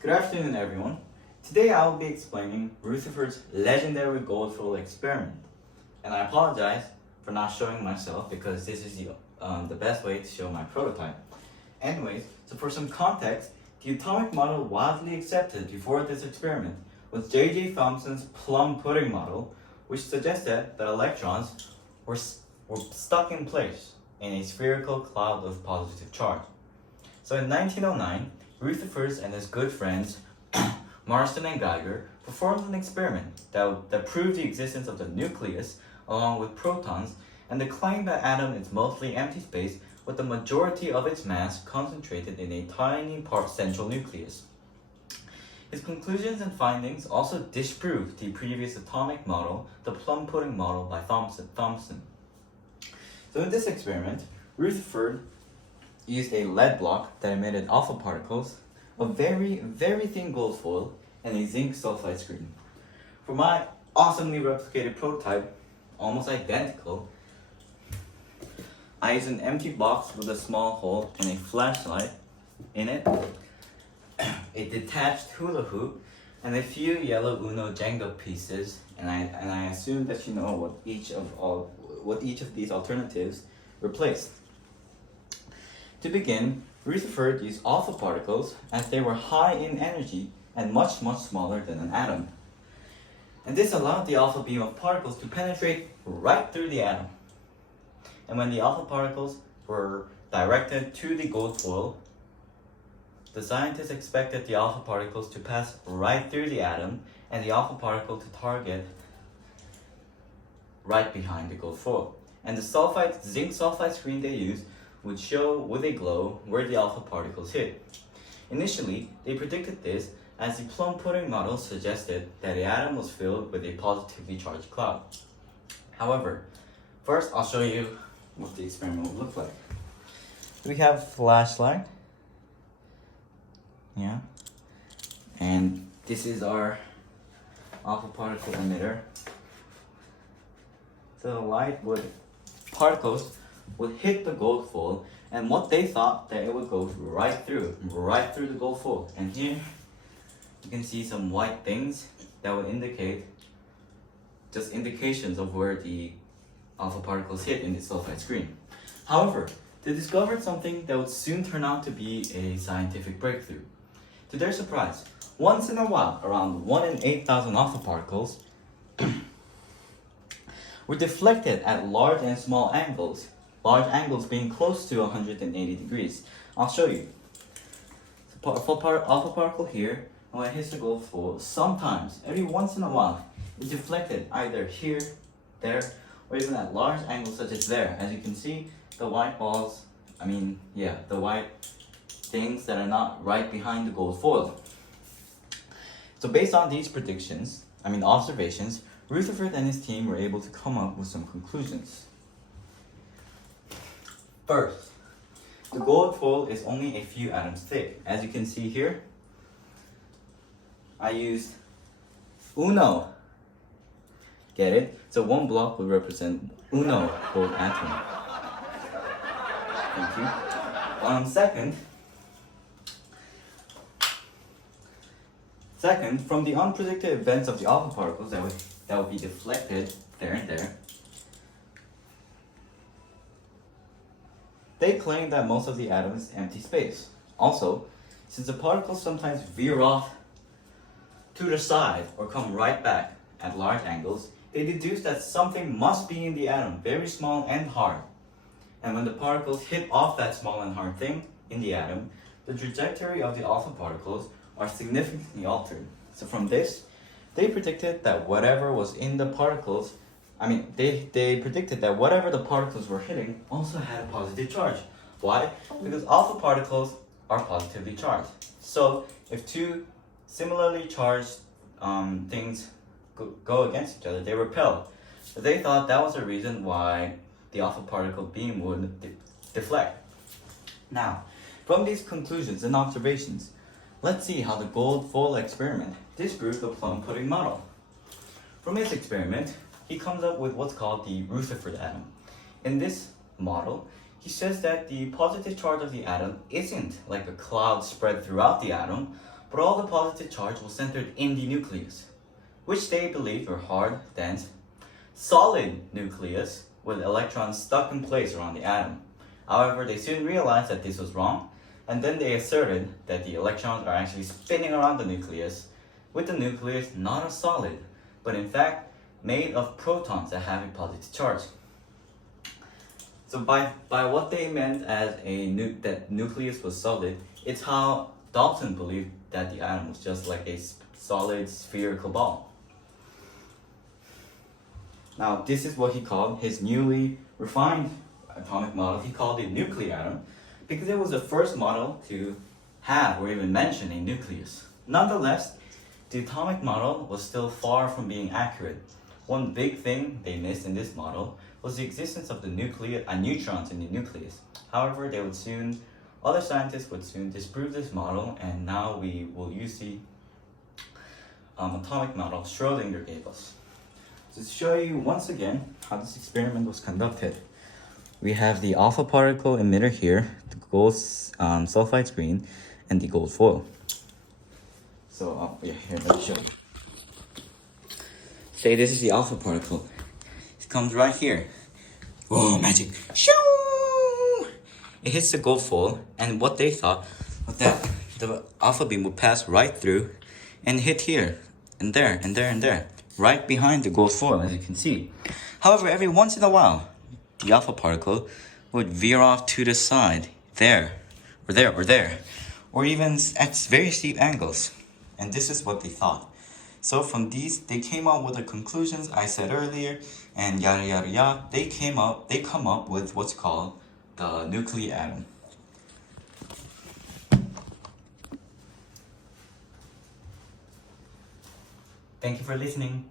Good afternoon, everyone. Today I will be explaining Rutherford's legendary gold foil experiment. And I apologize for not showing myself because this is the best way to show my prototype. Anyways, so for some context, the atomic model widely accepted before this experiment was J.J. Thomson's plum pudding model, which suggested that electrons were stuck in place in a spherical cloud of positive charge. So in 1909, Rutherford and his good friends Marsden and Geiger performed an experiment that proved the existence of the nucleus along with protons, and they claimed that atom is mostly empty space with the majority of its mass concentrated in a tiny central nucleus. His conclusions and findings also disproved the previous atomic model, the plum pudding model by Thomson. So in this experiment, Rutherford used a lead block that emitted alpha particles, a very, very thin gold foil, and a zinc sulfide screen. For my awesomely replicated prototype, almost identical, I used an empty box with a small hole and a flashlight in it, a detached hula hoop, and a few yellow Uno Jenga pieces, and I assume that you know what each of these alternatives replaced. To begin, Rutherford used alpha particles as they were high in energy and much smaller than an atom. And this allowed the alpha beam of particles to penetrate right through the atom. And when the alpha particles were directed to the gold foil, the scientists expected the alpha particles to pass right through the atom and the alpha particle to target right behind the gold foil. And the zinc sulfide screen they used would show with a glow where the alpha particles hit. Initially, they predicted this as the plum pudding model suggested that the atom was filled with a positively charged cloud. However, first I'll show you what the experiment will look like. We have flashlight, and this is our alpha particle emitter. So the particles would hit the gold foil, and what they thought that it would go right through the gold foil. And here you can see some white things that would indicate just indications of where the alpha particles hit in the sulfide screen. However, they discovered something that would soon turn out to be a scientific breakthrough. To their surprise, once in a while, around 1 in 8,000 alpha particles were deflected at large and small angles, large angles being close to 180 degrees. I'll show you. So alpha particle here, and when it hits the gold foil, sometimes, every once in a while, it's deflected either here, there, or even at large angles such as there. As you can see, the white balls, the white things that are not right behind the gold foil. So based on these observations, Rutherford and his team were able to come up with some conclusions. First, the gold foil is only a few atoms thick. As you can see here, I used Uno. Get it? So one block would represent Uno gold atom. Thank you. Second, from the unpredicted events of the alpha particles that would be deflected there and there, they claim that most of the atom is empty space. Also, since the particles sometimes veer off to the side or come right back at large angles, they deduce that something must be in the atom, very small and hard. And when the particles hit off that small and hard thing in the atom, the trajectory of the alpha particles are significantly altered. So from this, they predicted that whatever was in the particles, they predicted that whatever the particles were hitting also had a positive charge. Why? Because alpha particles are positively charged. So if two similarly charged things go against each other, they repel. But they thought that was the reason why the alpha particle beam would deflect. Now, from these conclusions and observations, let's see how the gold foil experiment disproved the plum pudding model. From his experiment, he comes up with what's called the Rutherford atom. In this model, he says that the positive charge of the atom isn't like a cloud spread throughout the atom, but all the positive charge was centered in the nucleus, which they believed were hard, dense, solid nucleus with electrons stuck in place around the atom. However, they soon realized that this was wrong, and then they asserted that the electrons are actually spinning around the nucleus, with the nucleus not a solid, but in fact made of protons that have a positive charge. So by what they meant as that nucleus was solid, it's how Dalton believed that the atom was just like a solid spherical ball. Now this is what he called his newly refined atomic model. He called it nuclear atom because it was the first model to have or even mention a nucleus. Nonetheless, the atomic model was still far from being accurate. One big thing they missed in this model was the existence of the neutrons in the nucleus. However, other scientists would soon disprove this model, and now we will use the atomic model Schrödinger gave us. To show you once again how this experiment was conducted, we have the alpha particle emitter here, the gold sulfide screen, and the gold foil. So here, let me show you. Say this is the alpha particle. It comes right here. Whoa, magic. Shoo! It hits the gold foil, and what they thought was that the alpha beam would pass right through and hit here, and there, and there, and there, right behind the gold foil, as you can see. However, every once in a while, the alpha particle would veer off to the side, there, or there, or there, or even at very steep angles. And this is what they thought. So from these, they came up with the conclusions I said earlier, and yada yada yada. They come up with what's called the nuclear atom. Thank you for listening.